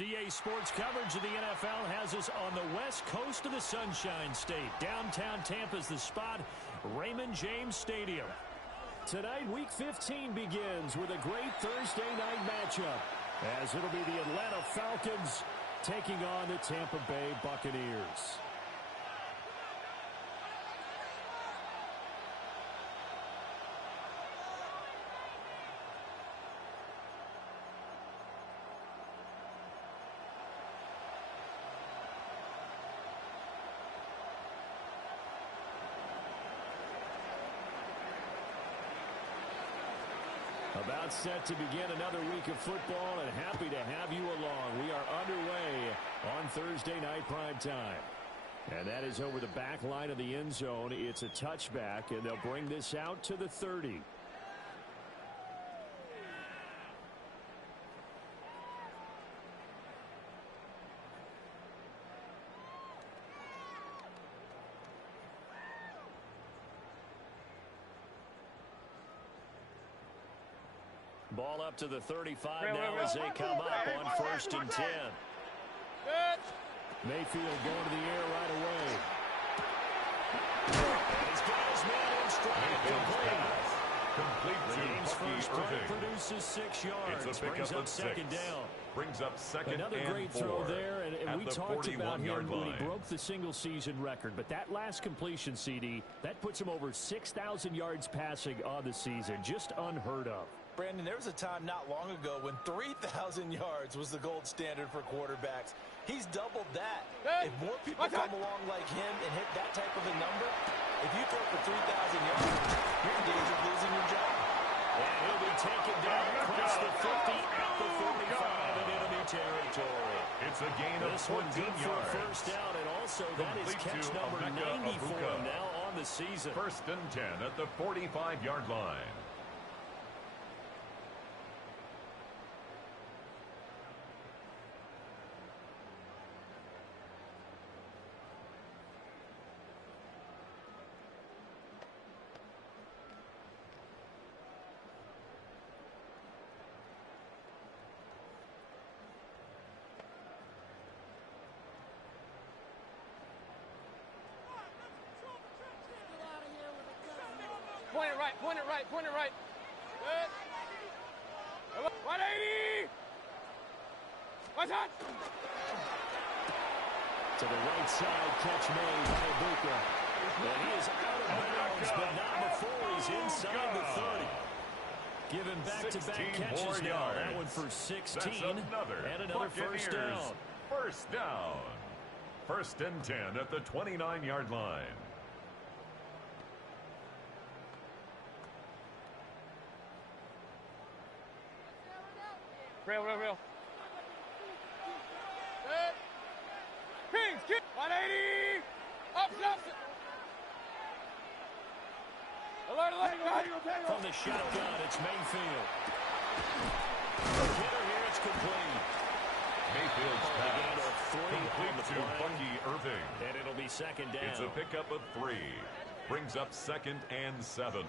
EA Sports coverage of the NFL has us on the west coast of the Sunshine State. Downtown Tampa's the spot, Raymond James Stadium. Tonight, Week 15 begins with a great Thursday night matchup, as it'll be the Atlanta Falcons taking on the Tampa Bay Buccaneers. About set to begin another week of football, and happy to have you along. We are underway on Thursday night prime time. And that is over the back line of the end zone. It's a touchback, and they'll bring this out to the 30. Ball up to the 35 now as they come up on 1st and 10. Mayfield going to the air right away. And he's got his man in stride. Complete The to game's first play Irving. produces 6 yards. It's a Brings pickup up of second 6. down. Brings up second Another and great 4 throw there, and we the talked about him 41-yard when he line. broke the single-season record. But that last completion, CD, that puts him over 6,000 yards passing on the season. Just unheard of. Brandon, there was a time not long ago when 3,000 yards was the gold standard for quarterbacks. He's doubled that. If more people come along like him and hit that type of a number, if you throw for 3,000 yards, you're in danger of losing your job. And he'll be taken down across the 50 at the 45 in enemy territory. It's a gain of This one 14 good for a yards. first down, and also that is Complete catch to number Emeka 90 for Egbuka. him now on the season. 1st and 10 at the 45-yard line. Point it right, point it right, point it right. Good. 180! What's on? To the right side, catch made by Egbuka. And he is out of bounds, but not before he's inside the 30. Give him back-to-back 16 catches more now. yards. That one for 16. That's another And another first down. First down. 1st and 10 at the 29-yard line. Real. Good. Kings, kick. 180! Up. Alert. From the shotgun, it's Mayfield. The hitter here, it's complete. Mayfield's A gain of pass 3 on the complete to play. Bucky Irving. And it'll be second down. It's a pickup of 3. Brings up 2nd and 7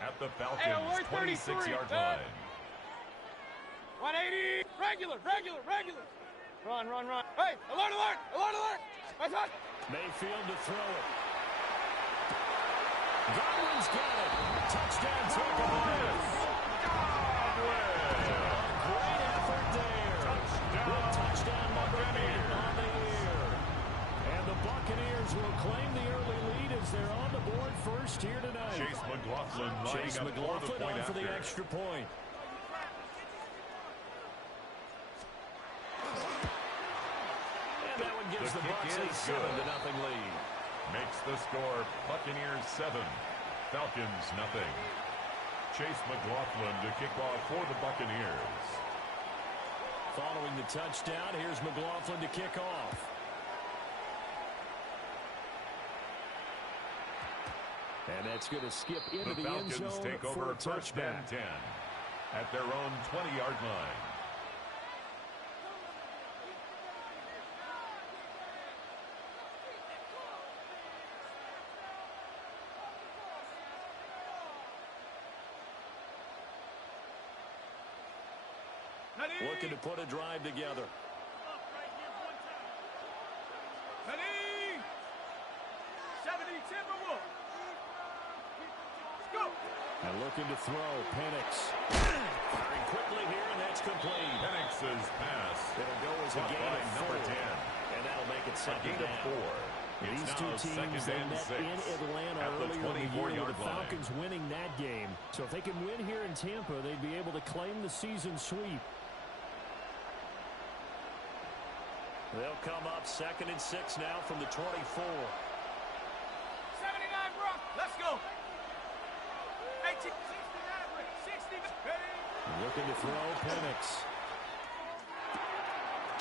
at the Falcons' Hey, alert 33. 26-yard line. 180! Regular. Run. Hey, alert. What's on? Mayfield to throw it. Godwin's got it. Touchdown, Tampa Bay. Great effort there. Touchdown number 8 on the year. And the Buccaneers will claim the early lead as they're on the board first here tonight. Chase McLaughlin lining Chase up McLaughlin for the point on for the after. extra point. And that one gives the Bucs a 7-0 lead. Makes the score Buccaneers 7, Falcons nothing. Chase McLaughlin to kick off for the Buccaneers. Following the touchdown, here's McLaughlin to kick off. And that's going to skip into the end Falcons zone take for over a 1st and touchback. 10 at their own 20-yard line. Looking to put a drive together. looking to throw. Penix. Firing quickly here, and that's complete. Penix's pass. It'll go as a gain of number 4. 10. And that'll make it second Gain of down. 4. It's These now two teams, they met in Atlanta earlier in the year with the Falcons winning that game. So if they can win here in Tampa, they'd be able to claim the season sweep. They'll come up 2nd and 6 now from the 24. 79, bro. Let's go. 18, 60, 60. Looking to throw, Penix.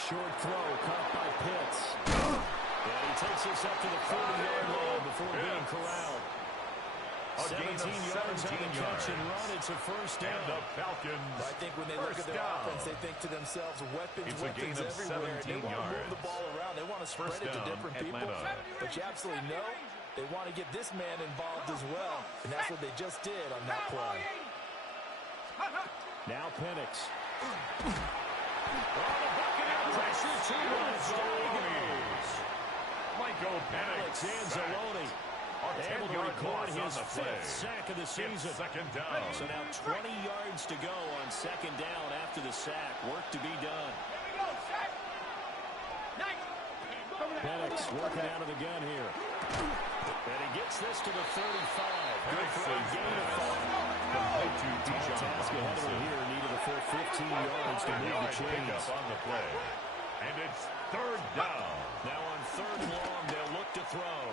Short throw, caught by Pitts. And he takes us up to the 40-yard line before being corralled. 17 yards on the catch and run. It's a first down. And the Falcons. I think when they look at their offense, they think to themselves, weapons everywhere. They want to move the ball around. They want to spread it to different people. But you absolutely know they want to get this man involved as well. And that's what they just did on that play. Now Penix. Pressure too much. Michael Penix. Anzalone able to record his 5th sack of the season. Second down. So now 20 yards to go on second down after the sack. Work to be done. Penix working out of the gun here. And he gets this to the 35. Good for a gain of 5. Task ahead of him here. Needed a full 15 yards to move the chains. On the play. And it's third down. Now on 3rd and long, they'll look to throw.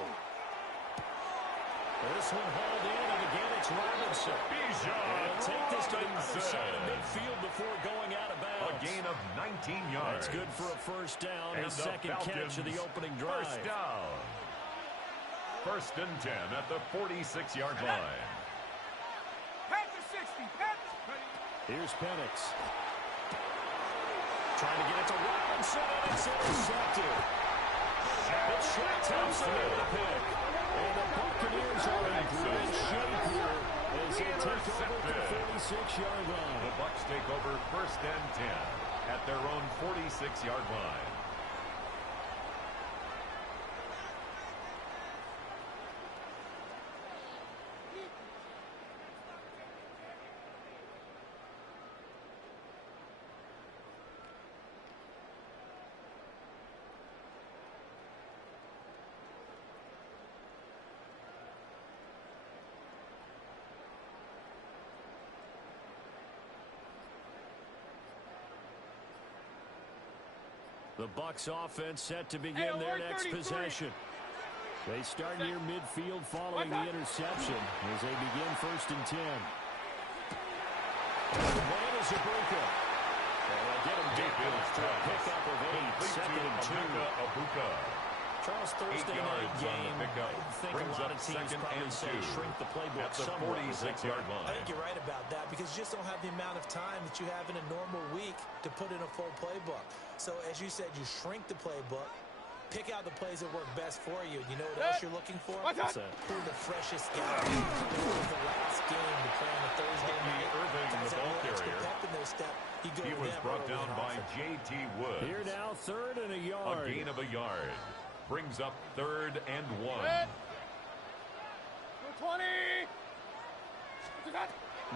This one hauled in, and again it's Robinson. He'll take this to the other side of midfield before going out of bounds. A gain of 19 yards. That's good for a first down. And His second catch of the opening drive. First down. 1st and 10 at the 46-yard line. Here's Penix. Trying to get it to Robinson, and it's intercepted. But Schwartz made the pick. And the Buccaneers are in great shape here as they take over the 46-yard line. The Bucs take over 1st and 10 at their own 46-yard line. The Bucs offense set to begin their next possession. They start near midfield following the interception as they begin 1st and 10. And the man is Abuka. And they'll get him deep after a pickup of 8, 2nd and 2. Charles, Thursday night game, I think a lot of teams probably say shrink the playbook somewhat. 46-yard line. I think you're right about that because you just don't have the amount of time that you have in a normal week to put in a full playbook. So, as you said, you shrink the playbook, pick out the plays that work best for you. You know what else you're looking for? What's that? Who are the freshest guys coming off the last game to play on a Thursday night? Irving, the ball carrier. Pep in their step. He was brought down by J.T. Woods. Here now, 3rd and a yard. A gain of a yard. Brings up 3rd and 1. 20.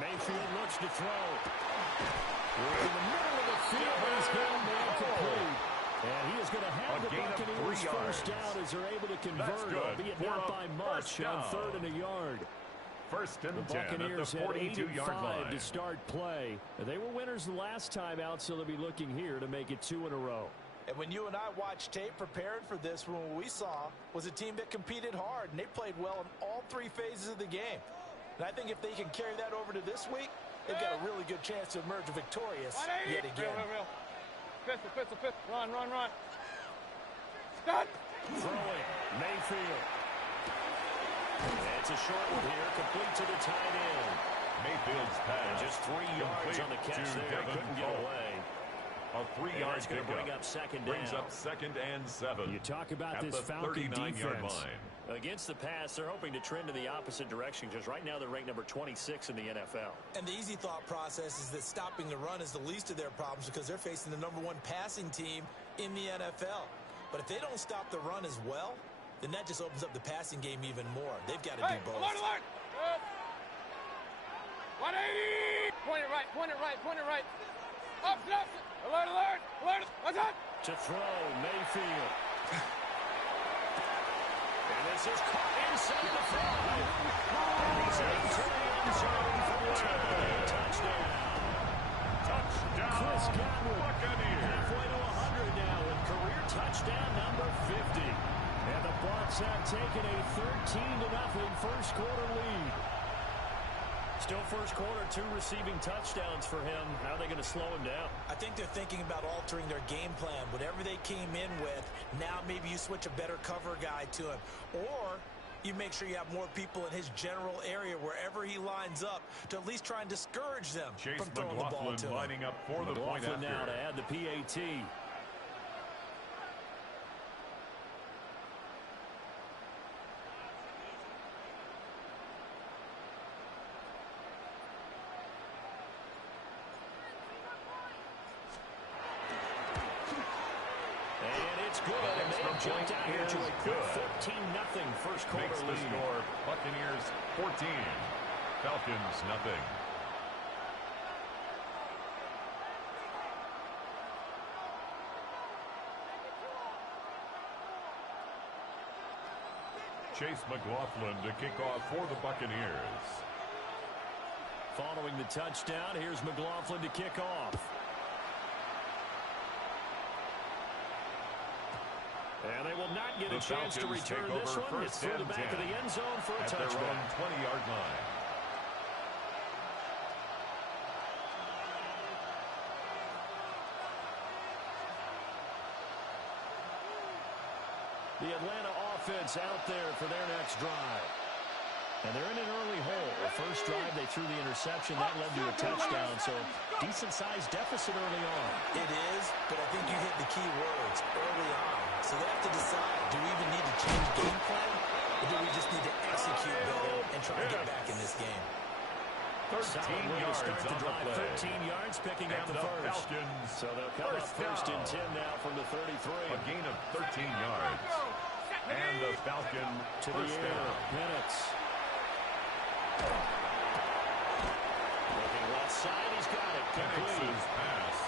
Mayfield looks to throw. We're in the middle of the field. He's going down complete. And he is going to have the Buccaneers first down as they're able to convert, albeit not by much, on 3rd and a yard. 1st and 10 Buccaneers at the 42-yard line. had 8 to start play. They were winners the last time out, so they'll be looking here to make it 2 in a row. And when you and I watched tape preparing for this, what we saw was a team that competed hard, and they played well in all 3 phases of the game. And I think if they can carry that over to this week, they've got a really good chance to emerge victorious yet again. Pistol. Run. Stop. Throwing, Mayfield. It's a short one here, complete to the tight end. Mayfield's pass. Just 3 yards on the catch there, couldn't get away. A 3-yard pickup bring up 2nd down. Brings up 2nd and 7. You talk about at this the Falcon defense. Line. Against the pass, they're hoping to trend in the opposite direction because right now they're ranked number 26 in the NFL. And the easy thought process is that stopping the run is the least of their problems because they're facing the number 1 passing team in the NFL. But if they don't stop the run as well, then that just opens up the passing game even more. They've got to do both. Alert. 180! Point it right, point it right, point it right. Up, up. Alert, alert, alert. What's up? To throw, Mayfield. And this is caught inside the 5. And he's into the end zone for the touchdown. Touchdown, Chris Godwin, Buccaneers. halfway to 100 now with career touchdown number 50. And the Bucs have taken a 13-0 first quarter lead. Still first quarter, 2 receiving touchdowns for him. How are they going to slow him down? I think they're thinking about altering their game plan. Whatever they came in with, now maybe you switch a better cover guy to him. Or you make sure you have more people in his general area wherever he lines up to at least try and discourage them Chase from throwing the ball to him. lining up for the point after. now to add the PAT. Good. And they jumped out here to a quick 14-0 first quarter Makes the lead. score Buccaneers 14, Falcons nothing. Chase McLaughlin to kick off for the Buccaneers. Following the touchdown, here's McLaughlin to kick off. And they will not get a chance to return this one. It's through the back of the end zone for a touchback. At their own 20-yard line. The Atlanta offense out there for their next drive. And they're in an early hole. The first drive, they threw the interception. That led to a touchdown, so decent-sized deficit early on. It is, but I think you hit the key words early on. So they have to decide, do we even need to change game plan, or do we just need to execute better and try to get back in this game? 13 yards start the on drive, the play. 13 yards, picking up And the first. Falcons So they'll come up first and 10 now from the 33. A gain of 13 yards. And the Falcon To the first air, down. Penix. Looking left side, he's got it. Penix's pass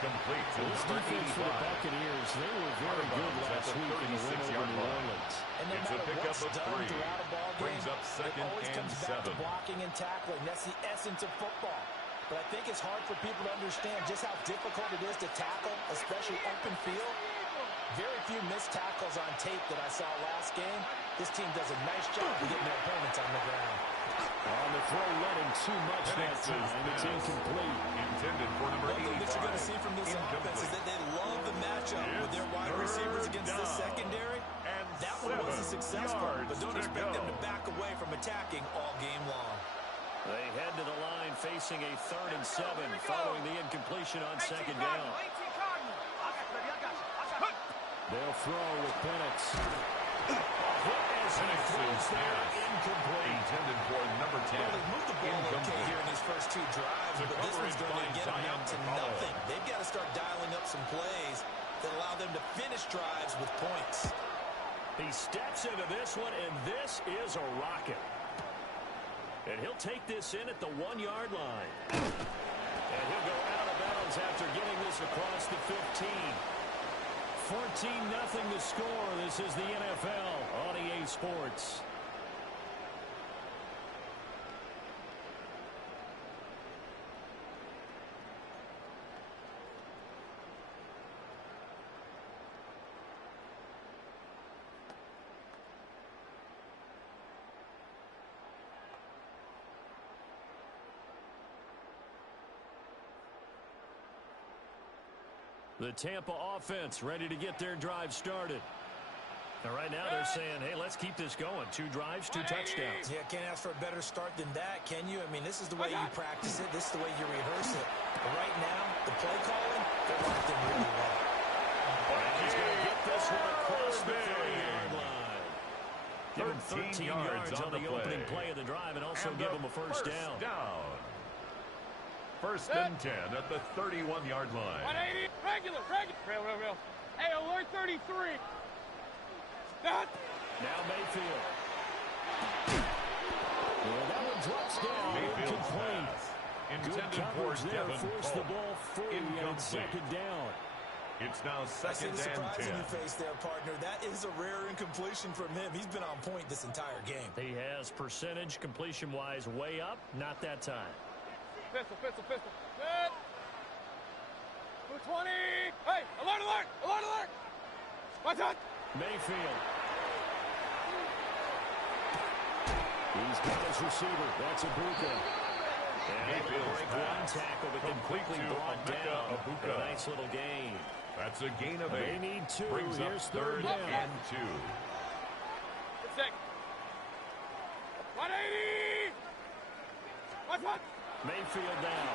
complete to This number defense for the 85. Buccaneers, they were very good last week in the win over New Orleans. And no It's a matter pickup what's of done 3. throughout a ball game, Brings up second it always and comes back to 7. blocking and tackling. That's the essence of football. But I think it's hard for people to understand just how difficult it is to tackle, especially open field. Very few missed tackles on tape that I saw last game. This team does a nice job of getting their opponents on the ground. On the throw, led him too much that time. It's incomplete. Intended for number One thing that you're going to see 85. from this offense is that they love the matchup with their wide receivers against the secondary. And That one wasn't 7 successful, yards but don't to expect go. them to back away from attacking all game long. They head to the line facing a 3rd and 7 following the incompletion on second down. They'll throw with Penix. As he throws there, incomplete. Intended for number 10. Well, they moved the ball okay here in these first 2 drives, The but this one's coverage going to by get Zion amount to to follow. nothing. They've got to start dialing up some plays that allow them to finish drives with points. He steps into this one, and this is a rocket. And he'll take this in at the 1-yard line. And he'll go out of bounds after getting this across the 15. 14-0 the score. This is the NFL on EA Sports. The Tampa offense ready to get their drive started. Now, right now they're saying, hey, let's keep this going. 2 drives, 2 touchdowns. Yeah, can't ask for a better start than that, can you? I mean, this is the way you practice it. This is the way you rehearse it. But right now, the play calling, they're locked in really well. And he's going to get this one across the 30-yard line. Give him 13 yards on the opening play of the drive and also give him a first down. First and 10 at the 31-yard line. 180, regular. Real. Hey, alert 33. Now Mayfield. Well, that one drops down. Mayfield's Incomplete. pass. Good Intended for coverage there. Devin Forced the Polk. ball free, and it's second down. It's now I see second the and surprise 10. in your face there, partner. That is a rare incompletion from him. He's been on point this entire game. He has percentage completion-wise way up. Not that time. Pistol, pistol, pistol. Good. 220. Hey, alert, alert, alert, alert. Watch out. Mayfield. He's got his receiver. That's Ibuka. And able to Mayfield's break one pass. tackle, but then quickly Complete to brought Emeka down. Ibuka. A nice little gain. That's a gain of They 8. need 2. Brings Here's up third third down. and 2. Good stick. 180. Watch out. Mayfield now.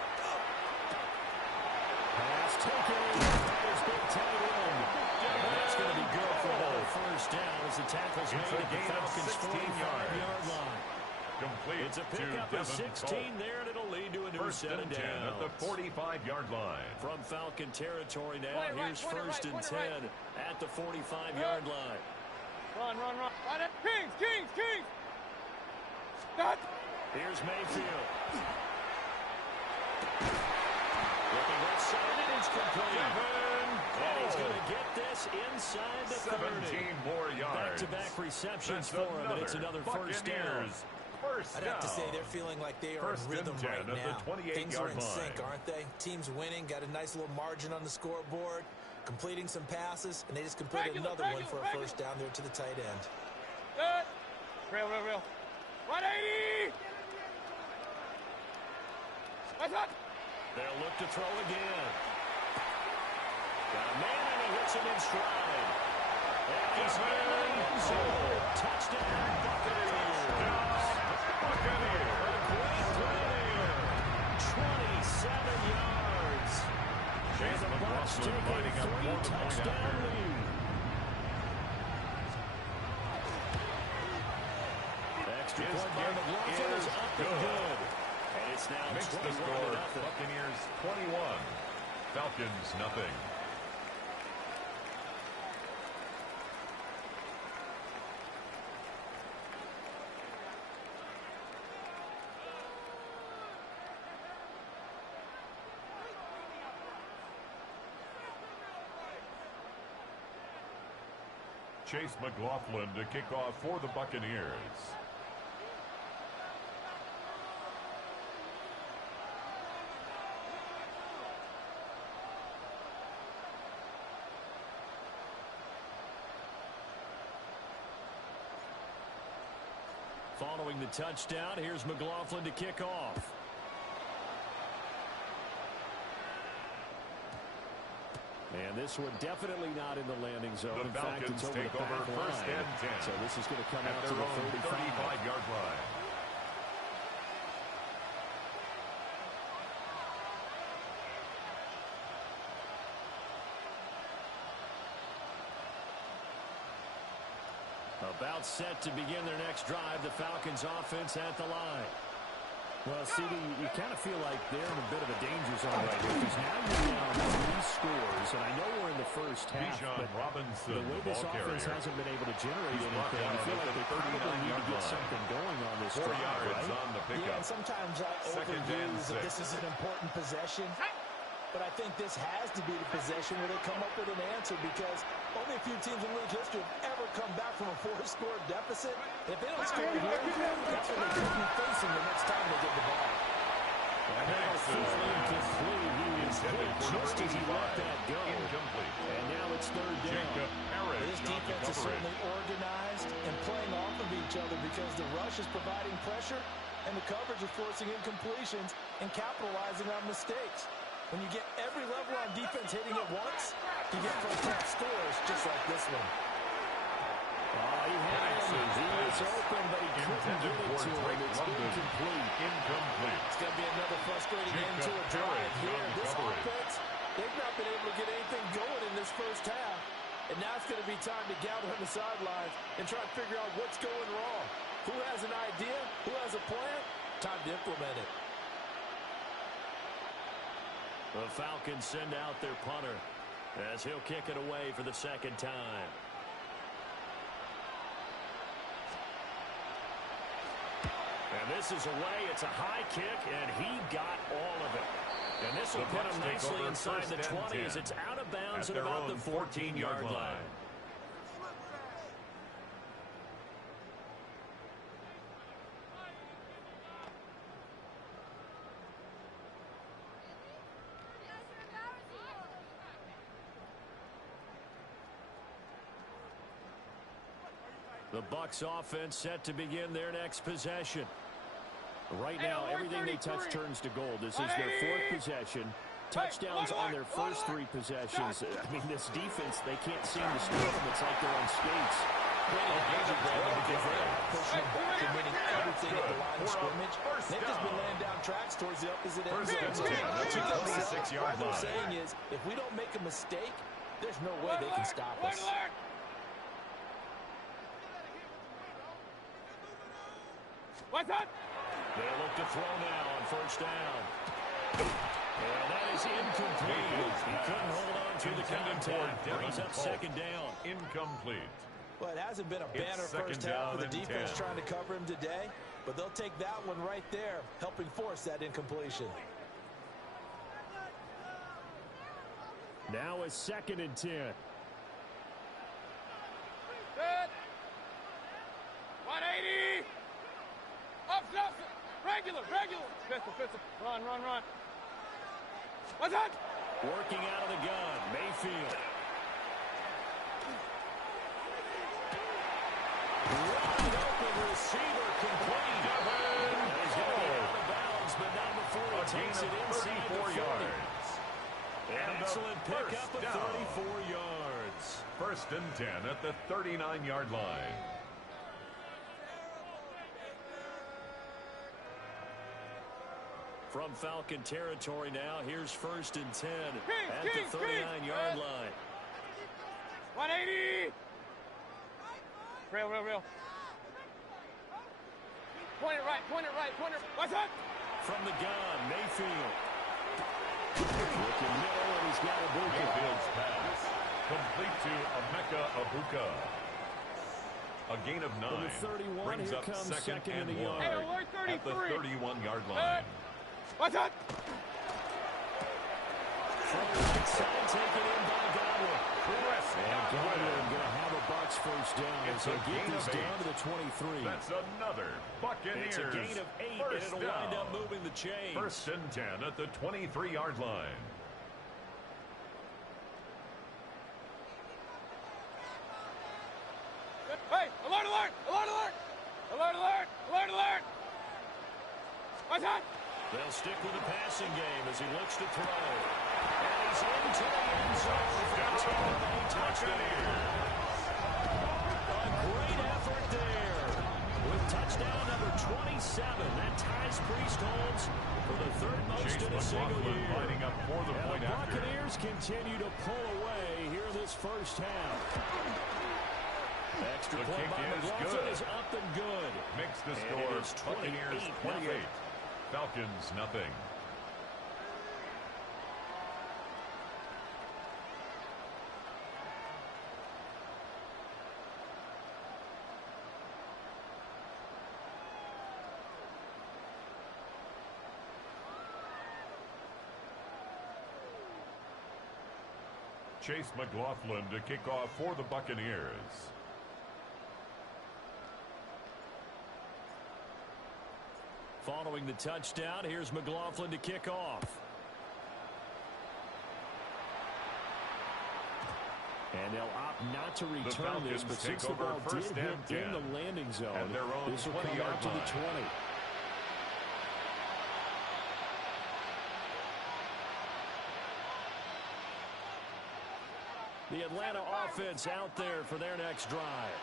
Pass taken. That is big tight end. And that's going to be good for another first down as the tackle's It's made a at the gain of Falcons' 16 45-yard line. Complete It's a to pickup of Devin 16 Polk. there, and it'll lead to a new First set of and 10 at the downs. 45-yard line. From Falcon territory now, Point it right, here's point it first right, and point it 10 at the 45-yard line. Run, run, run. Run it. Kings, Kings, Kings. Dot. Here's Mayfield. Looking left side, and it's complete. And he's going to get this inside the 17 30. more yards. Back-to-back receptions That's for him, and it's another first down. Buccaneers first I'd down. have to say they're feeling like they are First in rhythm and 10 right at the now. 28-yard Things are in sync, line. aren't they? Teams winning, got a nice little margin on the scoreboard, completing some passes, and they just completed another one for a first down there to the tight end. Good. Real, real, real. 180. Watch out. They'll look to throw again. Got a man, and he hits him in stride. And he's in the end zone. Touchdown, Buccaneers. Buccaneers. A great play there. 27 yards. And the Bucs take a lining up for the point 3-touchdown after. lead. Extra His point by kick McLaughlin is is up and good. good. And it's now Makes the 21-0. score Buccaneers 21. Falcons nothing. Chase McLaughlin to kick off for the Buccaneers. Following the touchdown, here's McLaughlin to kick off. And this one definitely not in the landing zone. The In fact, Falcons it's over take the over back first line. and 10. So this is going to come At out to their the own 35. 35-yard line. About set to begin their next drive. The Falcons offense at the line. Well, CD, you kind of feel like they're in a bit of a danger zone right here because now you're down 3 scores, and I know we're in the first half, Bijan but Robinson, the way this ball offense carrier. hasn't been able to generate He's brought anything, down you feel at like the they probably need to 39-yard get line. something going on this 4 drive, yards right? on the Yeah, pickup. and sometimes I Second and overuse that 6. this is an important possession. But I think this has to be the possession where they come up with an answer because only a few teams in league history have ever come back from a 4-score deficit. If they don't score here, that's when they could be facing the next time they get the ball. And now incomplete. He is hit just as he let that go. Incomplete. And now it's third down. Jacob Harris This on the defense is coverage. certainly organized and playing off of each other because the rush is providing pressure and the coverage is forcing incompletions and capitalizing on mistakes. When you get every level on defense hitting at once, you get first-half scores just like this one. Oh, he had him. He was open, but he couldn't get it to him. It's incomplete. Incomplete. It's going to be another frustrating end to a Jacob drive Harris here. on the This coverage. offense, they've not been able to get anything going in this first half. And now it's going to be time to gather on the sidelines and try to figure out what's going wrong. Who has an idea? Who has a plan? Time to implement it. The Falcons send out their punter as he'll kick it away for the second time. And And this is away. It's a high kick, and he got all of it. And this will put him nicely inside the 20 as it's out of bounds at about the 14-yard line. The Bucs offense set to begin their next possession. Right now, everything they touch turns to gold. This is their fourth possession. Touchdowns on their first three possessions. I mean, this defense, they can't seem to stop them. It's like they're on skates. Pushing back and winning everything at the line of scrimmage. They've just been laying down tracks towards the opposite end zone. What they're saying is, if we don't make a mistake, there's no way they can stop us. What's that? They look to throw now on first down. And that is incomplete. He couldn't hold on to the contact. Brings up second down. Incomplete. Well, it hasn't been a banner first half for the defense trying to cover him today, but they'll take that one right there, helping force that incompletion. Now a 2nd and 10. Good. 180. Up, regular. Pistol. Run. What's that? Working out of the gun, Mayfield. Wide open receiver complete. And he's going to be out of bounds, but not before he takes it inside the 40. An excellent pickup of 34 yards. 1st and 10 at the 39-yard line. From Falcon territory now, here's 1st and 10 at the 39-yard line. 180. Real. Point it right. What's that? From the gun, Mayfield. Looking middle, and he's got Abuka. Mayfield's pass complete to Emeka Abuka. A gain of 9. From the 31, brings here up comes 2nd and 1 Hey, at the 31-yard line. What's that? From the right side, taken in by Godwin. And Godwin going to have a Bucs first down as they get this down to the 23. That's another Buccaneers. It's a gain of 8, and it'll wind up moving the chains. 1st and 10 at the 23-yard line. Hey, alert! What's that? They'll stick with the passing game as he looks to throw. And he's into the end zone for a touchdown. A great effort there. With touchdown number 27, that ties Priest holds for the 3rd most in a single year. Lining up for the and point the after. Buccaneers continue to pull away here this first half. Extra The point kick by is McLaughlin good. is up and good. Makes the And score it is Buccaneers 28. Falcons nothing. Chase McLaughlin to kick off for the Buccaneers. Following the touchdown, here's McLaughlin to kick off. And they'll opt not to return this, but since the ball did hit in the landing zone, this will come out to the 20. The Atlanta offense out there for their next drive.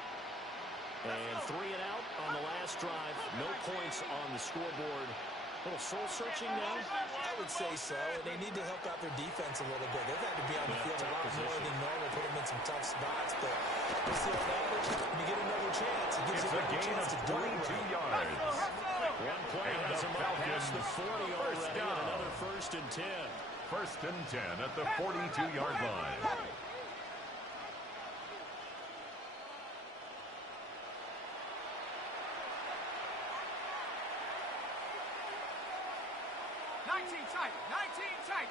And 3 and out on the last drive. No points on the scoreboard. A little soul-searching now. I would say so, and they need to help out their defense a little bit. They've had to be on the field a lot more than normal, put them in some tough spots, but we'll see what happens. When you get another chance, it gives you a gain of 22 yards. One play has him up past the 40 already, and another 1st and 10. 1st and 10 at the 42-yard line. tight. 19 tight.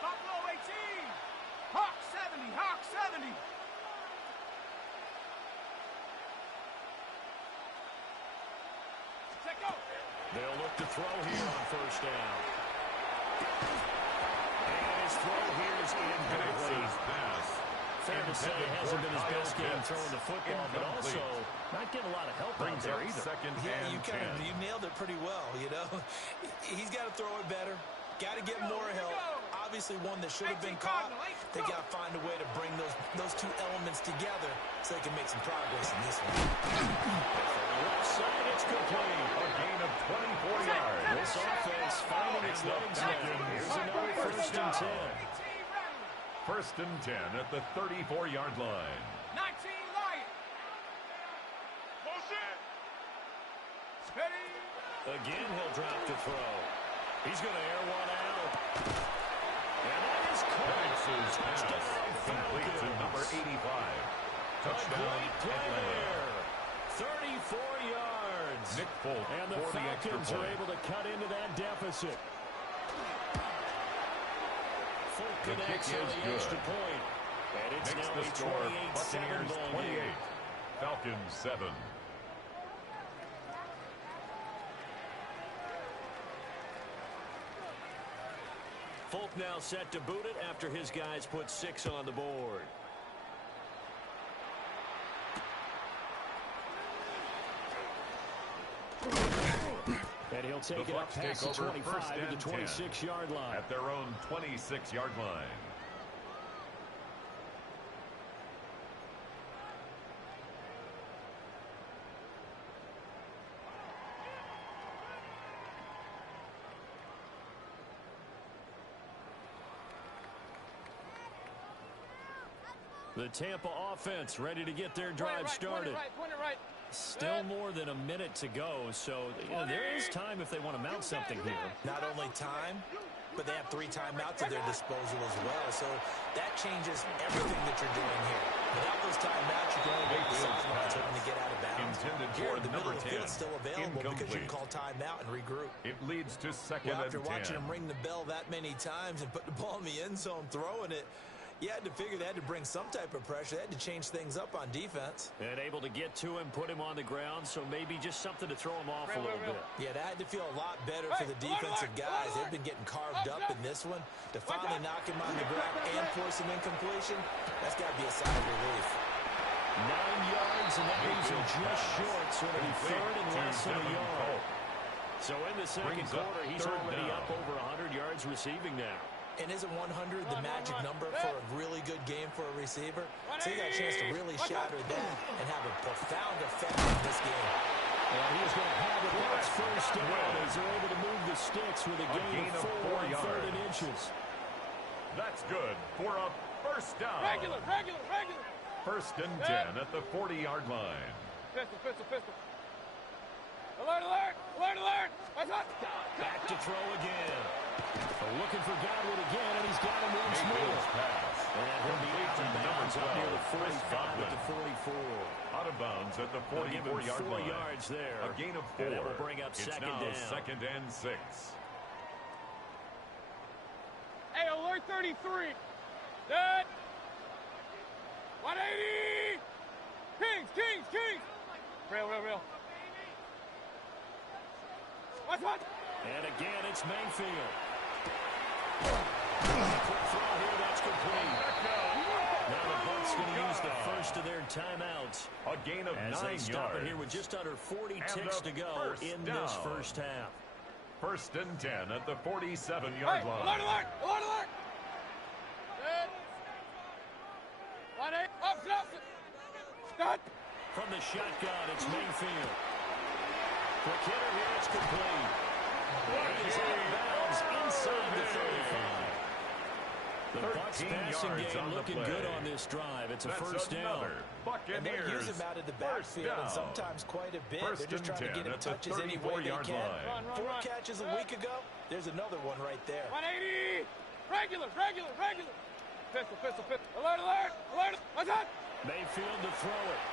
Buffalo 18. Hawk 70. Hawk 70. Check go. They'll look to throw here on first down. And his throw here is incomplete. Fair to say it hasn't been his best game throwing the football, but also not getting a lot of help out there either. You nailed it pretty well, you know. He's got to throw it better. Got to get more help. Obviously one that should have been caught. They got to find a way to bring those two elements together so they can make some progress in this one. Left side, it's complete. A gain of 24 yards. This offense finding its legs now. Here's another first and 10. First and 10 at the 34-yard line. 19 Lion. Motion. Steady. Again, he'll drop to throw. He's going to air one out. And that is caught. Complete to number 85. Touchdown, Atlanta. 34 yards. Nick Folk and the for the extra Falcons are point. able to cut into that deficit. Folk The kick connects on is the good. extra point. And it's Makes now the a score 28-7 Buccaneers ball 28, game. Falcons 7. Folk now set to boot it after his guys put 6 on the board. And he'll take it up past the 25 to the 26-yard line. At their own 26-yard line. The Tampa offense ready to get their drive started. Point it right. Still more than a minute to go, so there is time if they want to mount something here. Not only time, but they have 3 timeouts at their disposal as well. So that changes everything that you're doing here. Without those timeouts, you can only make the sidelines hoping to get out of bounds. Intended Here, for the middle number of the 10. field's still available because you can Incomplete. call timeout and regroup. It leads to second Well, and after 10. watching him ring the bell that many times and put the ball in the end zone throwing it, you had to figure they had to bring some type of pressure. They had to change things up on defense. And able to get to him, put him on the ground, so maybe just something to throw him off a little bit. Yeah, that had to feel a lot better for the defensive guys. They've been getting carved up in this one. To finally knock him on the ground and force an incompletion, that's got to be a sigh of relief. 9 yards, and that leaves him just short, so it'll be third and less than a yard. So in the second quarter, he's already up over 100 yards receiving now. And isn't 100 the magic number for a really good game for a receiver? So he got a chance to really shatter that and have a profound effect in this game. And he's going to have it once first down as they're able to move the sticks with a gain of 4 on 3rd and inches. That's good for a first down. Regular. First and 10 at the 40-yard line. Pistol. Alert. What's up? Back to throw again. Looking for Godwin again, and he's got him once more. And he'll be out of bounds up near the 45 at the 44. Out of bounds at the 44-yard line. 4 yards there. A gain of 4. And it will bring up second down. It's now second and 6. Hey, alert 33. Dead. 180. Kings. Real. What? And again, it's Mayfield. Quick throw here, that's complete. Now the Bucs going to use the first of their timeouts. A gain of 9 as they stop yards. it here with just under 40 ticks to go in this first half. First and 10 at the 47-yard line. Alert. Dead. 1-8. Up. Stop. From the shotgun, it's Mayfield. Quick hitter here, it's complete. He is out of bounds inside the 35. The Bucs passing game looking good on this drive. It's a first down. And they use him out of the backfield and sometimes quite a bit. They're just trying to get him touches any way they can. Run. 4 catches a week ago. There's another one right there. 180. Regular. Pistol. Alert. What's up? Mayfield to throw it.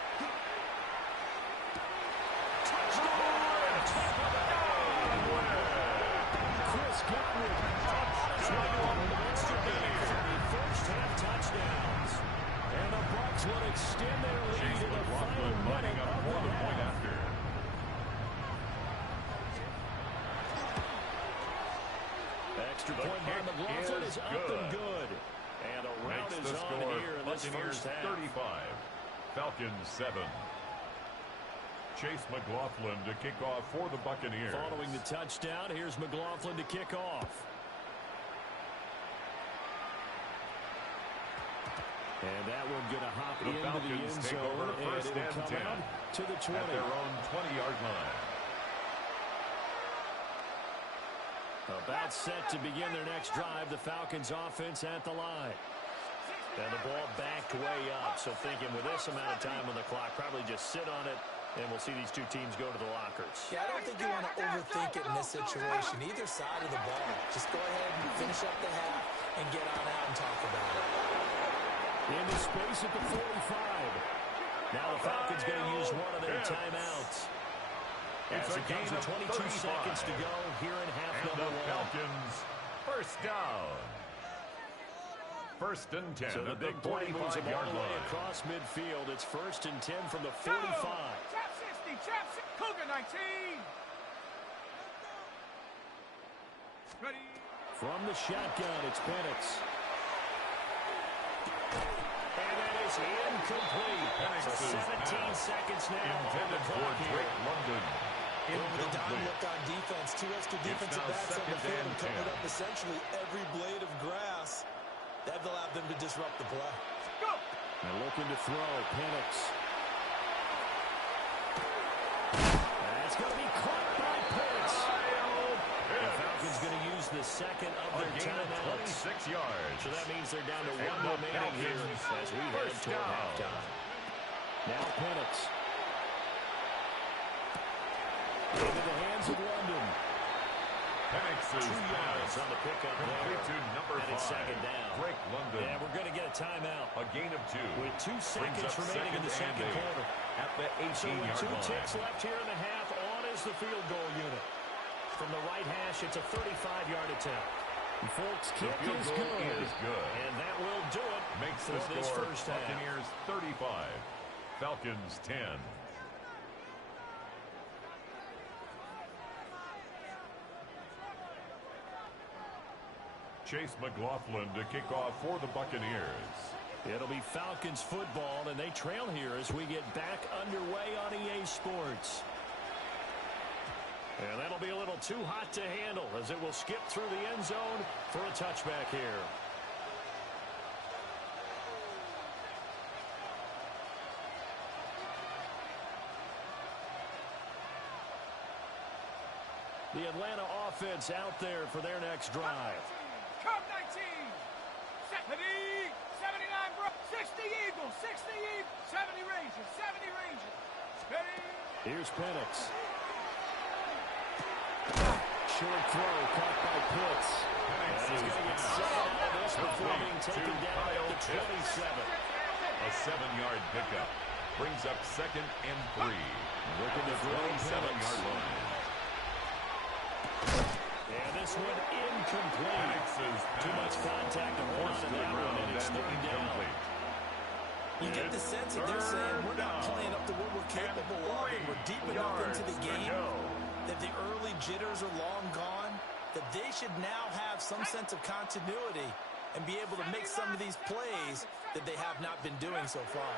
First half touchdowns. And the Bucs will extend their lead Chase in the final McLaughlin lining up for the point after. Extra point by McLaughlin is up and good. And a round Makes is the on score here in this Buccaneers first half. 35, Falcons 7. Chase McLaughlin to kick off for the Buccaneers. Following the touchdown, here's McLaughlin to kick off. And that will get a hop The into Falcons the end take zone, over first and and it'll come 10 out to the 20. at their own 20-yard line. About set to begin their next drive, the Falcons offense at the line. And the ball backed way up, so thinking with this amount of time on the clock, probably just sit on it, and we'll see these two teams go to the lockers. Yeah, I don't think you want to overthink it in this situation. Either side of the ball. Just go ahead and finish up the half and get on out and talk about it. Into space at the 45. Now the Falcons going to use one of their timeouts. As it comes with 22 seconds to go here in half number one. Falcons first down. First and 10 So the at big the play moves them all 45-yard the way line. across midfield. It's first and 10 from the 45. Trap 60, trap 60, Cougar 19. Ready. From the shotgun, it's Penix. And that is incomplete. Penix So is 17 pass. seconds now on the Intended for clock here. Drake London. With a down Incomplete. look on defense, two extra defensive now backs on the second field and and covered 10. up essentially every blade of grass. That allowed them to disrupt the play. Go. And looking to throw, Penix. That's going to be caught by Penix. The Falcons going to use the second of A their gain of timeouts. 26 yards. So that means they're down to And one the remaining here Falcons as we head first toward down. halftime. Now Penix. Into the hands of London. Penix's 2 yards pass on the pickup complete to there. number And it's 5. second down. Drake London. And we're going to get a timeout. A gain of 2. With 2 Brings seconds up remaining in the second second and 8 quarter. at the So with 18-yard 2 line. ticks left here in the half, on is the field goal unit. From the right hash, it's a 35-yard attempt. And folks, The kick field is goal good. is good. And that will do it Makes for the this score first half. Buccaneers 35, Falcons 10. Chase McLaughlin to kick off for the Buccaneers. It'll be Falcons football, and they trail here as we get back underway on EA Sports. And that'll be a little too hot to handle as it will skip through the end zone for a touchback here. The Atlanta offense out there for their next drive. Come 19. 70. 79, bro. 60 Eagles. 60 Eagles. 70 Rangers. 70 Rangers. Ready. Here's Penix. Short throw caught by Pitts. And he's going to get 7 out of this before being taken down at the 27. A 7-yard pickup brings up second and 3. Looking to throw 27-yard line. And this one incomplete. Too much contact to hold on to that one, and it's third down. You get the sense that they're saying we're not playing up to what we're capable of, and we're deep enough into the game that the early jitters are long gone, that they should now have some sense of continuity and be able to make some of these plays that they have not been doing so far.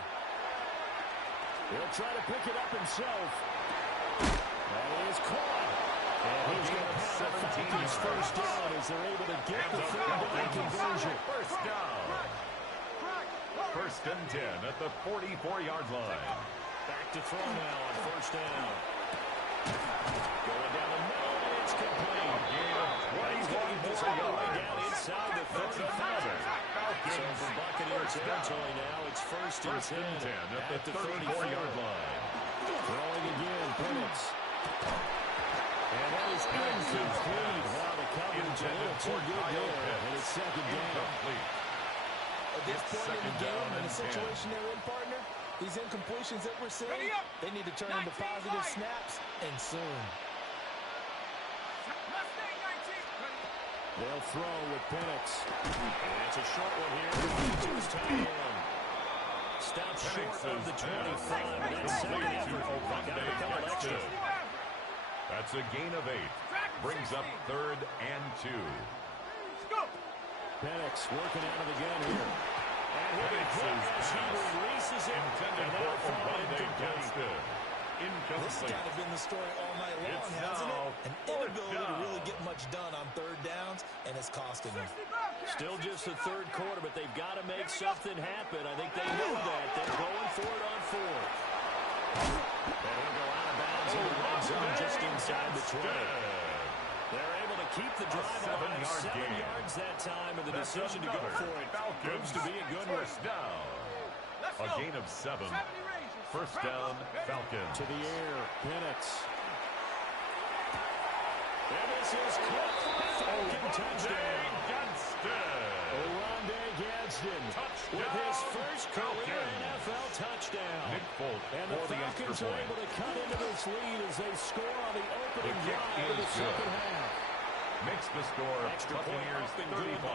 He'll try to pick it up himself. That is caught. And he's going to have the Falcons first down as they're able to get the third down conversion. First down. First and 10 at the 44-yard line. Back to throw now on first down. Going down the middle, and it's complete. He's going to get this all the way down inside the 35. So for Buccaneer territory now, it's first and 10 at the 34-yard line. Throwing again, Penix. And that is incomplete. Wow, the coverage a little too good there. And it's second down. At this point in the game, in the situation they're in, partner, these incompletions that we're seeing, they need to turn into positive snaps, and soon. Mustang 19. Ready. They'll throw with Penix. And it's a short one here. Just tied in. Stop short of the 25. And that's second effort. Got a couple extra. That's a gain of 8. Brings up 3rd and 2. Penix working out of the gun here. And here he releases it. Intended for Obande Johnston. This has kind of been the story all night long, hasn't it? An inability to really get much done on 3rd downs, and it's costing them. Still just the 3rd quarter, but they've got to make something happen. I think they know that. They're going for it on 4th. And he'll go out of bounds in the red zone just inside the 20. They're able to keep the drive alive. 7 yards that time, and the decision to go for it proves to be a good one. A gain of 7. 1st down, Falcons. To the air, Penix. And this is caught for a Falcon touchdown. Obande Gadsden with his first career NFL touchdown. And the Falcons are able to cut into this lead as they score on the opening drive of the second half. Makes the score Extra Buccaneers 35.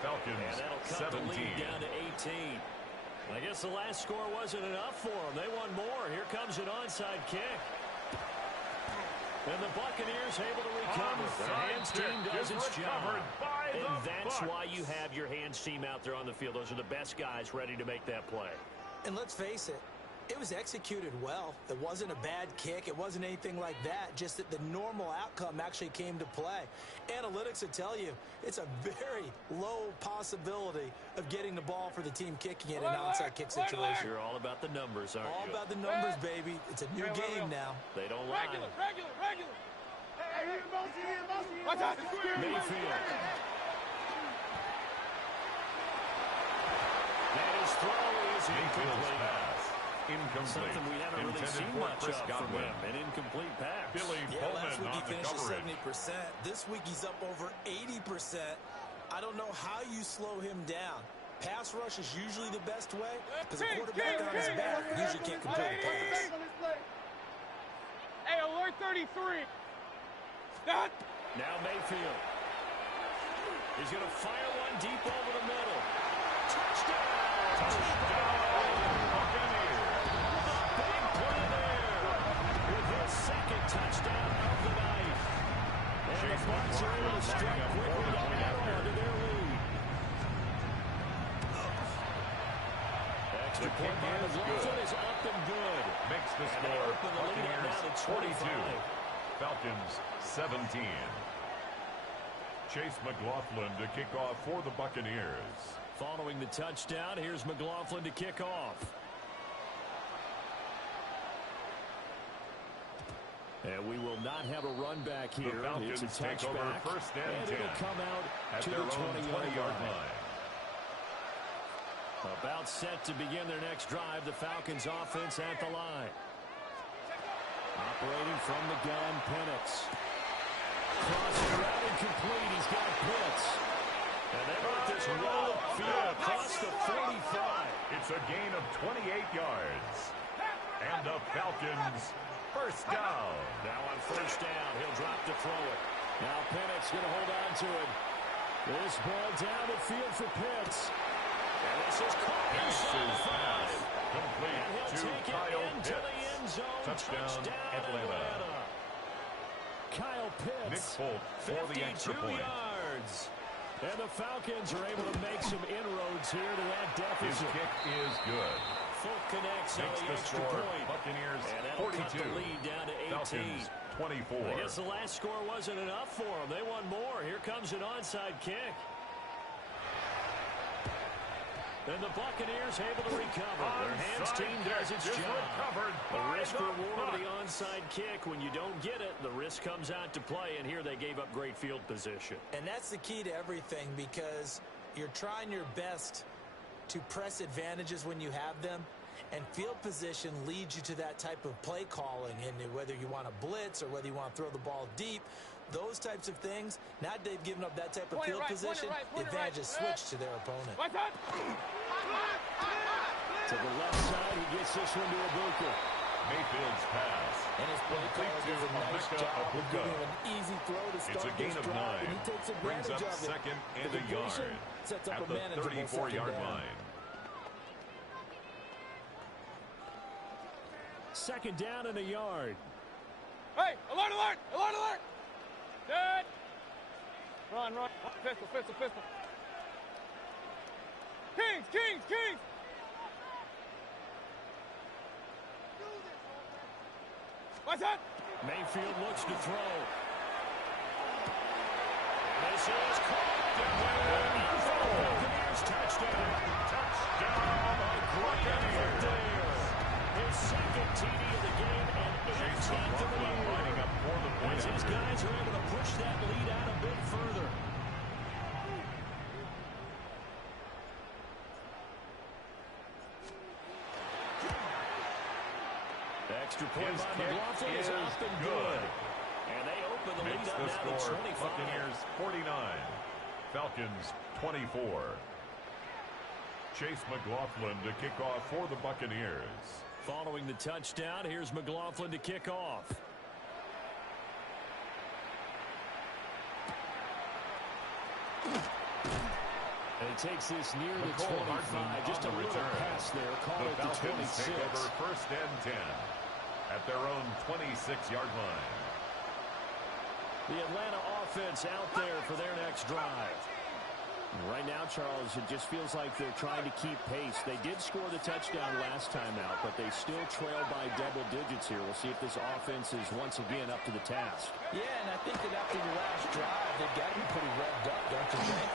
Falcons and that'll cut 17. the lead down to 18. I guess the last score wasn't enough for them. They won more. Here comes an onside kick. And the Buccaneers able to recover. Their hands team does its job. And that's why you have your hands team out there on the field. Those are the best guys ready to make that play. And let's face it, it was executed well. It wasn't a bad kick. It wasn't anything like that. Just that the normal outcome actually came to play. Analytics will tell you it's a very low possibility of getting the ball for the team kicking it in an onside kick situation. You're all about the numbers, aren't you? All about the numbers, baby. It's a new game now. They don't lie. Regular. Hey, Mayfield. And his throw is incomplete. Something we haven't really seen much of from him. An incomplete pass. Last week he finished at 70%. This week he's up over 80%. I don't know how you slow him down. Pass rush is usually the best way because a quarterback on his back usually can't complete a pass. Hey, alert 33. Stop. Now Mayfield. He's going to fire one deep over the middle. Touchdown! Second touchdown of the night. And the Bucs are able to strike quickly to add on to their lead. Extra point by McLaughlin is up and good. Makes the score Buccaneers 42. Falcons 17. Chase McLaughlin to kick off for the Buccaneers. Following the touchdown, here's McLaughlin to kick off. And we will not have a run back here. It's a touchback, and it'll come out to the 20-yard line. About set to begin their next drive. The Falcons offense at the line. Operating from the gun, Penix. Crossing route incomplete. He's got Pitts. And they let this roll upfield across the 45. It's a gain of 28 yards. And the Falcons first down. Now on first down, he'll drop to throw it. Now Penix going to hold on to it. This ball down the field for Pitts. And this is caught inside 5. Complete And he'll to take Kyle it into Pitts. the end zone. Touchdown, Atlanta. Kyle Pitts. Nick Folk for the extra 52 point. yards. And the Falcons are able to make some inroads here to that His deficit. kick is good. Folk connects on Makes the the extra score point. Buccaneers And that'll 42. cut the lead down to 18. Falcons 24. I guess the last score wasn't enough for them. They won more. Here comes an onside kick. And the Buccaneers able to recover. Their hands team does its job. The risk reward of the onside kick. When you don't get it, the risk comes out to play. And here they gave up great field position. And that's the key to everything, because you're trying your best to press advantages when you have them. And field position leads you to that type of play calling. And whether you want to blitz or whether you want to throw the ball deep, those types of things, now that they've given up that type of field position, the advantage is switched to their opponent. To the left side, he gets this one to Ibuka. Mayfield's pass. And his play caller does a nice job of giving him an easy throw to start It's a gain this of drive, 9. and he takes Brings advantage up of it. second and The a yard division sets up at a the manageable 34-yard second down. line. Second down and a yard. Hey, alert, alert, alert, alert. Dead. Run, run. Pistol, pistol, pistol. Kings, Kings, Kings. What's that? Mayfield looks to throw. This is caught. Buccaneers touchdown. Touchdown, Buccaneers. His second TD of the game and 18th of the year. Lining up for the point. As his guys are able to push that lead out a bit further. Extra point His by kick McLaughlin is is up and good. And they open the Makes lead the up now to score 25. Buccaneers 49, Falcons 24. Chase McLaughlin to kick off for the Buccaneers. Following the touchdown, here's McLaughlin to kick off. And he takes this near the 25. Just a little pass there. Call it the 26. Take over first and 10 at their own 26-yard line. The Atlanta offense out there for their next drive. Right now, Charles, it just feels like they're trying to keep pace. They did score the touchdown last time out, but they still trail by double digits here. We'll see if this offense is once again up to the task. Yeah, and I think that after the last drive, they've got to be pretty revved up, don't you think?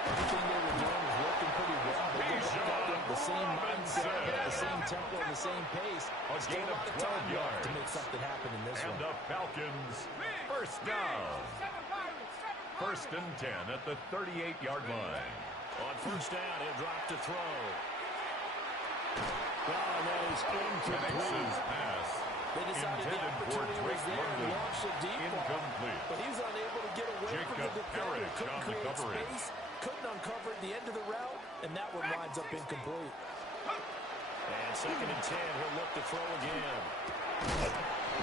Everything they were doing was working pretty well. They get back up the same mindset, at the same tempo, and the same pace. Still a lot of time left to make something happen in this one. And the Falcons, first down. First and 10 at the 38-yard line. On first down, he'll drop to throw. Oh, that is incomplete. Pass They decided the intended for opportunity was Drake there and London. launched a deep ball. Incomplete. But he was unable to get away from the Jacob defender. Parrish Couldn't on the create coverage. space. Couldn't uncover at the end of the route. And that one winds up incomplete. And second and 10, he'll look to throw again.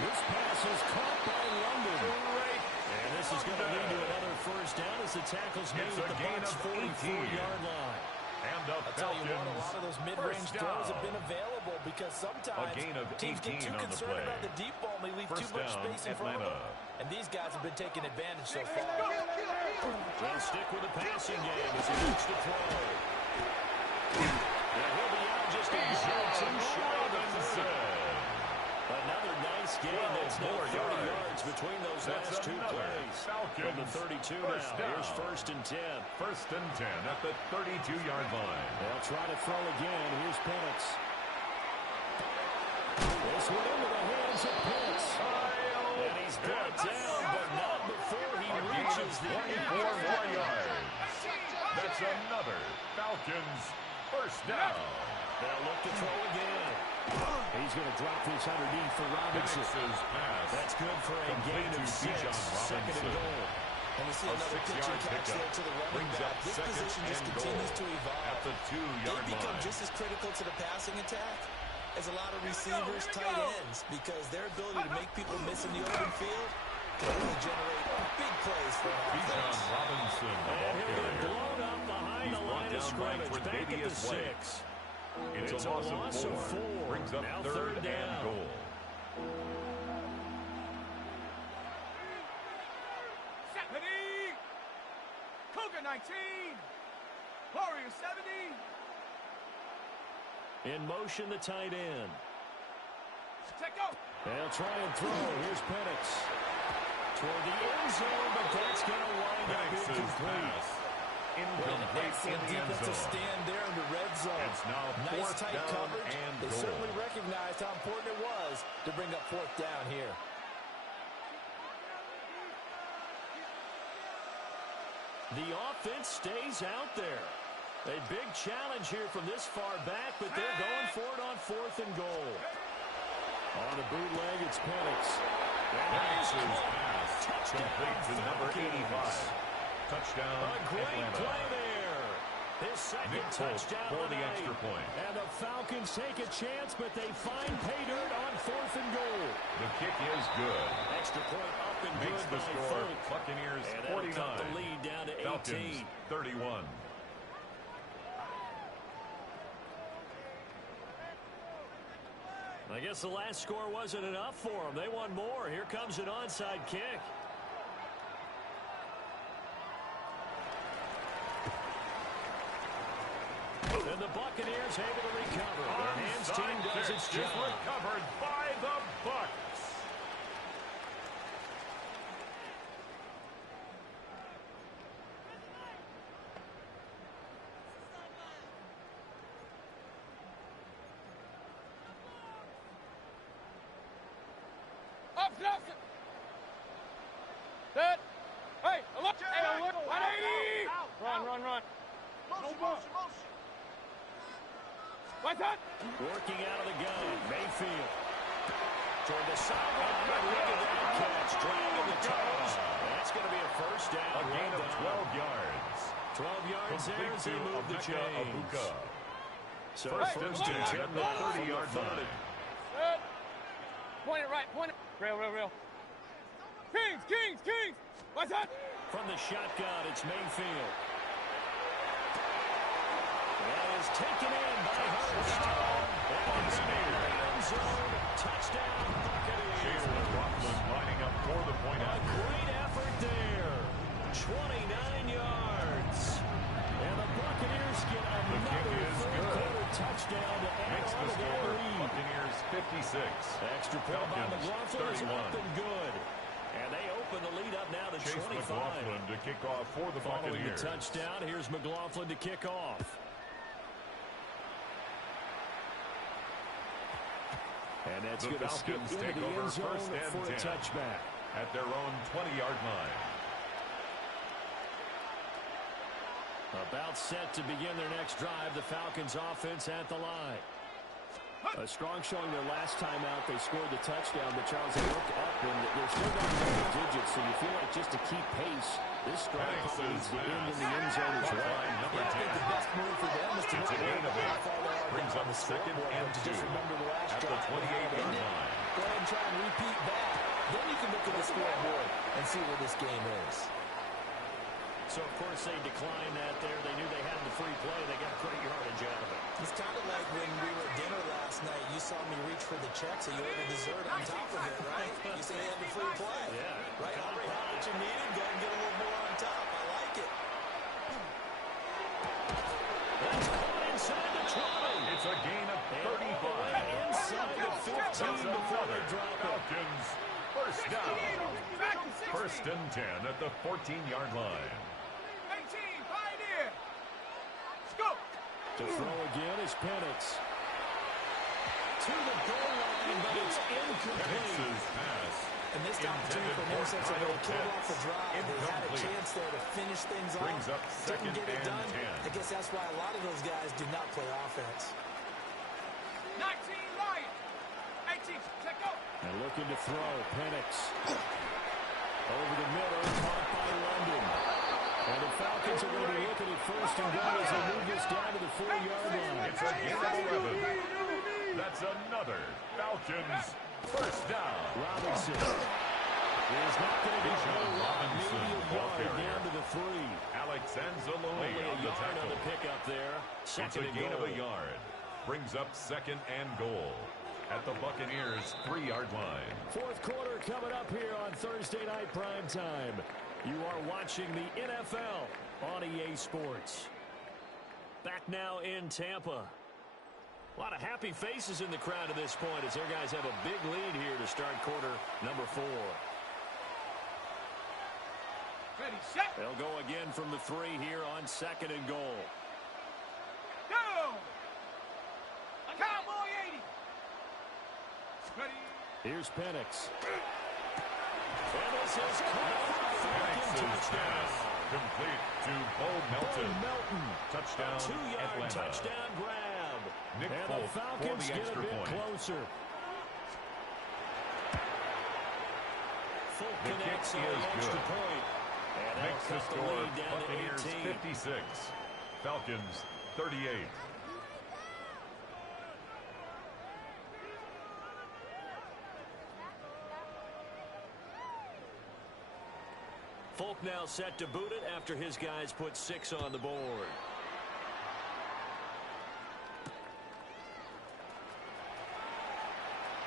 This pass is caught by London. And this is going to lead to another first down as the tackle's made at the Bucs' 44-yard line. And the I'll tell you what, a lot of those mid-range throws have been available because sometimes teams get too concerned about the deep ball and they leave too much space in front of them. And these guys have been taking advantage so far. They'll stick with the passing game as he looks to throw. And he'll be out just a yard too shy of the 30. Another nice game. That's now 30 yards between those last two plays. From the 32 now. Here's first and 10. First and 10 at the 32-yard line. They'll try to throw again. Here's Penix. This one into the hands of Penix. And he's brought down, but not before he reaches the 24 yards. That's another Falcons first down. They'll look to throw again. He's going to drop this underneath for Robinson. Pass. That's good for a gain of 6. Second and goal. And we see another pitch and catch there to the running back. This position just continues to evolve. At the 2-yard They become line. just as critical to the passing attack as a lot of receivers, tight ends, because their ability to make people miss in the open field can really generate big plays for an offense. Robinson, the ball And he'll get carrier. blown up behind He's the brought line of down by scrimmage. Back at the Tre'Davious White. 6. It's a loss of 4. Brings up Now third down. and goal. Cougar 19. Warrior 70. In motion, the tight end. Check go. They'll try and throw. Here's Penix. Toward the end zone, but that's going to wind up incomplete. Incomplete in the end Defensive zone. stand there in the red zone. It's now Nice fourth tight down coverage. and They goal. certainly recognized how important it was to bring up fourth down here. The offense stays out there. A big challenge here from this far back, but they're going for it on fourth and goal. On the bootleg, it's Penix. Penix's pass complete to number 85. Touchdown, A great Atlanta. play there. His second Nick touchdown for the tonight. extra point. And the Falcons take a chance, but they find pay dirt on 4th and goal. The kick is good. Extra point up and Makes good the by score. Folk. Buccaneers And that'll 49. cut the lead down to 18. Falcons 31. I guess the last score wasn't enough for them. They want more. Here comes an onside kick. And the Buccaneers able to recover. Their hands team does its job. Recovered by the Bucs. Up, Nelson. Set. Hey, look. Hey, look. 180. Run. Motion. What's that? Working out of the gun. Mayfield. Toward the sideline. Look at that catch. Dragging the toes. That's going to be a first down. A gain of Well 12 yards. 12 yards there as they move the chains. So First and 10 at the 30-yard line. Set. Point it right. Point it. Rail. Kings. What's that? From the shotgun, it's Mayfield. That is taken in by Hurst. And it's near the end zone. Touchdown, Buccaneers. Chase McLaughlin lining up for the point A out. great effort there. 29 yards. And the Buccaneers get another third-quarter touchdown to add Makes on the to their score. lead. Buccaneers 56. Extra point by Falcons McLaughlin is 31. up and good. And they open the lead up now to Chase 25. McLaughlin to kick off for the Following the Buccaneers. touchdown, here's McLaughlin to kick off. And that's The going to skip Falcons into take the over end zone first and for a 10. touchback. At their own 20-yard line. About set to begin their next drive, the Falcons offense at the line. A strong showing their last time out. They scored the touchdown, but Charles, they look up and they're still down double digits, so you feel like just to keep pace, this drive probably needs to end in the end zone as well. Number I 10. think the best move for them is to It's a gain of 8. Brings up second and 2 just remember the last at the drive. 28-yard And then line. go ahead and try and repeat that. Then you can look at the scoreboard and see where this game is. So, of course, they declined that there. They knew they had the free play. They got great yardage out of it. It's kind of like when we were at dinner last night. You saw me reach for the check, so you ordered dessert on top of it, right? You say you had the free play. Yeah. Right? Already had what you needed. Go ahead and get a little more on top. I like it. That's caught inside the 20. It's a gain of 35. Inside the 15 before they drop it. Falcons first down. Back to 60. First and 10 at the 14-yard line. 18, Pioneer. Let's go. To throw again is Penix. To the goal line, but it's incomplete. Penix's pass. And this opportunity for an interception really killed off the drive. They had a Incomplete. chance there to finish things off. Brings up second Didn't get it and done. 10. I guess that's why a lot of those guys do not play offense. 19, Lion. 18, check go. And looking to throw, Penix. Over the middle, caught by London. And the Falcons are going to be looking at first and goal as they move this down to the 4-yard line. It's a gain of 11. That's another Falcons first down. Robinson. There's not going to be a whole lot. Robinson, Maybe a ball yard carrier. down to the 3. Alex Anzalone Only a on the yard on tackle. the pickup there. It's Second a and gain goal. of a yard. Brings up second and goal at the Buccaneers' 3-yard line. Fourth quarter coming up here on Thursday night prime time. You are watching the NFL on EA Sports. Back now in Tampa. A lot of happy faces in the crowd at this point as their guys have a big lead here to start quarter number 4. Ready, set, They'll go again from the 3 here on second and goal. go. A Cowboy 80. Ready. Here's Penix. And this is caught for a Falcon Penix's touchdown. pass complete to Bo Melton. Melton. Touchdown, 2-yard Atlanta. touchdown grab. Nick And Folk the for Falcons the get extra a bit point. closer. Folk The connects kick on is the extra good. point. And that'll Makes the cut the score lead down Buccaneers to 18. 56. Falcons 38. Folk now set to boot it after his guys put 6 on the board.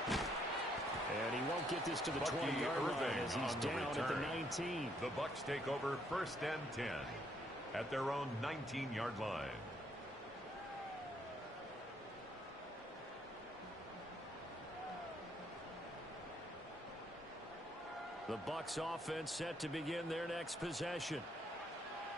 And he won't get this to the 20-yard line as he's down at the 19. The Bucs take over 1st and 10 at their own 19-yard line. The Bucs offense set to begin their next possession.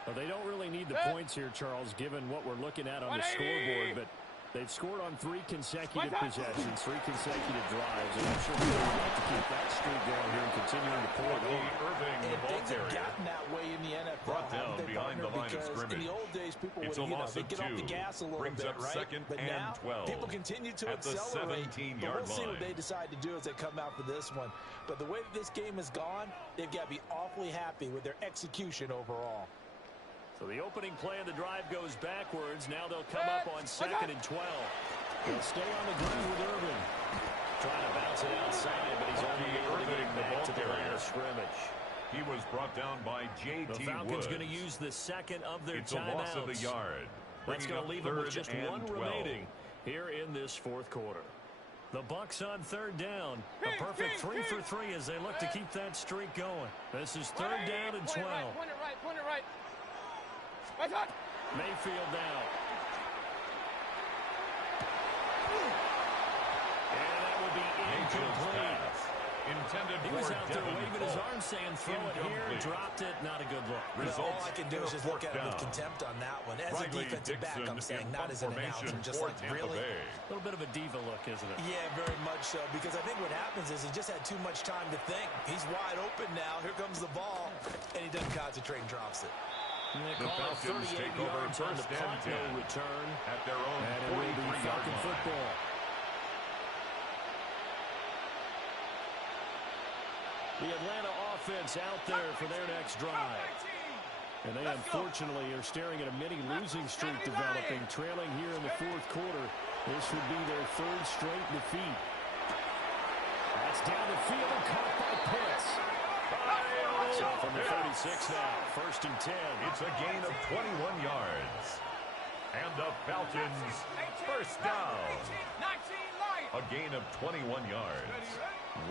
Well, they don't really need the points here, Charles, given what we're looking at on the scoreboard, but they've scored on 3 consecutive possessions, 3 consecutive drives, and I'm sure they would like to keep that streak going here and continuing to pour it on. Irving, the ball Things have carrier. gotten that way in the NFL. Brought down behind the line of scrimmage. In the old days, people It's would, a loss they of get off the 2. gas a little Brings bit, up right? 2nd But and now, 12 people continue to at the accelerate. 17-yard We'll see what line. they decide to do as they come out for this one. But the way that this game has gone, they've got to be awfully happy with their execution overall. So the opening play of the drive goes backwards. Now they'll come up on 2nd and 12. He'll stay on the ground with Irving. Trying to bounce it outside, but he's only able to get it back to the line of scrimmage. He was brought down by J.T. The Falcons Woods. going to use the second of their It's timeouts. a loss of a yard. That's going to leave them with just 1 12. remaining here in this 4th quarter. The Bucs on 3rd down. A perfect 3 for 3 as they look to keep that streak going. This is 3rd down and 12. Point it right. Mayfield down. And that will be incomplete. Intended He was for out there Devin waving his Polk. arm saying throw it here, Incomplete. dropped it, not a good look. Results All I can do is just look at it with down. contempt on that one. As a Riley defensive back, Dixon I'm saying, in not as an formation announcer. Just for like, Tampa really? Bay. A little bit of a diva look, isn't it? Yeah, very much so. Because I think what happens is he just had too much time to think. He's wide open now. Here comes the ball. And he doesn't concentrate and drops it. And they The call it Falcons 38 take over yards on the 1st and punt, no 10 return. at their own And it will be 43-yard Falcon line. football. The Atlanta offense out there for their next drive. And they unfortunately are staring at a mini losing streak developing, trailing here in the 4th quarter. This would be their 3rd straight defeat. That's down the field and caught by Pitts. So from the 36 now, 1st and 10. It's a gain of 21 yards. And the Falcons 1st down. A gain of 21 yards.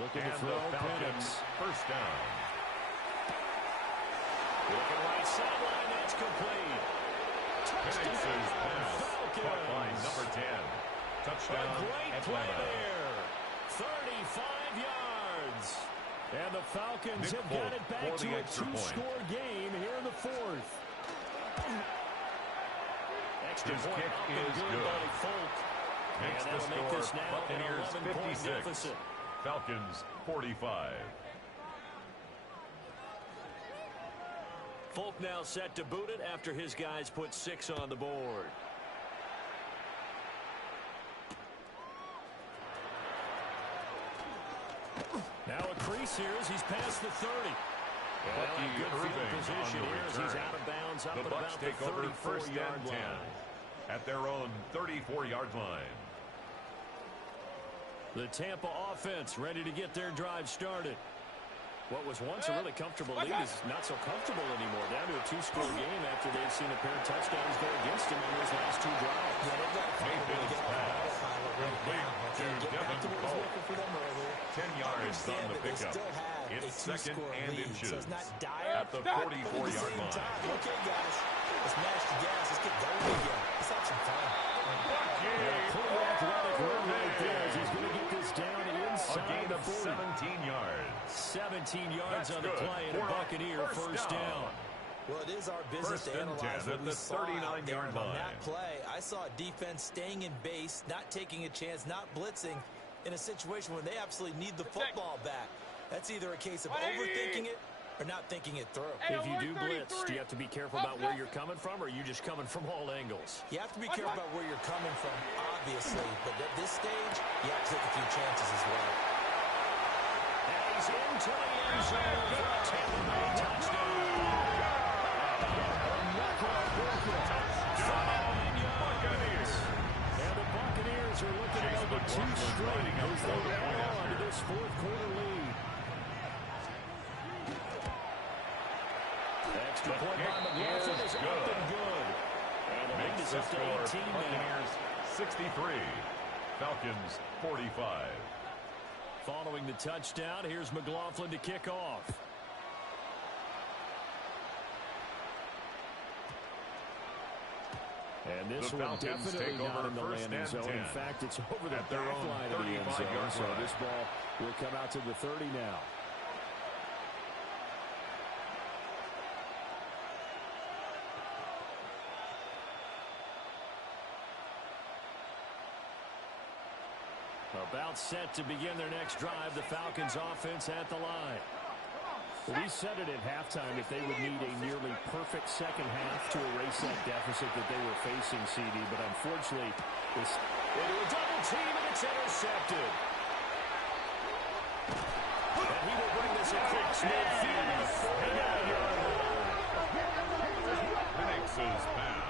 Looking to And throw, the Falcons Penix. 1st down. Looking right sideline, that's complete. Penix's pass Falcons. caught by number 10. Touchdown, A great play Atlanta. there. 35 yards. And the Falcons Nick have got Folk it back for to the a extra point. 2-score game here in the 4th. Extra His point kick up and is good good. by Folk. Makes And the that'll make score this now an Buccaneers 11-point 56. deficit. Falcons 45. Folk now set to boot it after his guys put 6 on the board. Now a crease here as he's past the 30. Bucky And good field Irving position on the here as he's return. out of bounds up The at Bucs about the take over 1st 34-yard and 10 line. at their own 34-yard line. The Tampa offense ready to get their drive started. What was once a really comfortable lead is not so comfortable anymore. Down to a 2-score game after they've seen a pair of touchdowns go against them on those last 2 drives. Yeah, they've got to find a way to get off the autopilot right now. to Get back to Devin what was Polk. working for them earlier. 10 yards Understand on the that they pickup. still have It's a 2nd two-score and lead, inches so it's not dire. at the But at the 44-yard same line. time, okay, guys, let's mash the gas. Let's get going again. Let's have some fun. Pretty athletic run right there as he's going to get this down A inside gain the of 40. 17 yards. 17 yards That's on the good play and a for a Buccaneer first down. Well, it is our business 1st to and analyze 10 what at we the saw out there. 39-yard And on line. that play, I saw a defense staying in base, not taking a chance, not blitzing in a situation where they absolutely need the football back. That's either a case of overthinking it or not thinking it through. If you do blitz, do you have to be careful about where you're coming from, or are you just coming from all angles? You have to be careful about where you're coming from, obviously, but at this stage, you have to take a few chances as well. And he's into the end zone for a Tampa Bay touchdown. two straight as they add on to this fourth quarter lead. Extra point by McLaughlin is up and good. And the lead is up to 18 now. Buccaneers 63, Falcons 45. Following the touchdown, here's McLaughlin to kick off. And this one definitely not in the landing zone. In fact, it's over the back line of the end zone. So this ball will come out to the 30 now. About set to begin their next drive, the Falcons offense at the line. We said it at halftime that they would need a nearly perfect second half to erase that deficit that they were facing, CD, but unfortunately, it's into a double team and it's intercepted. And he will bring this across midfield. Penix's pass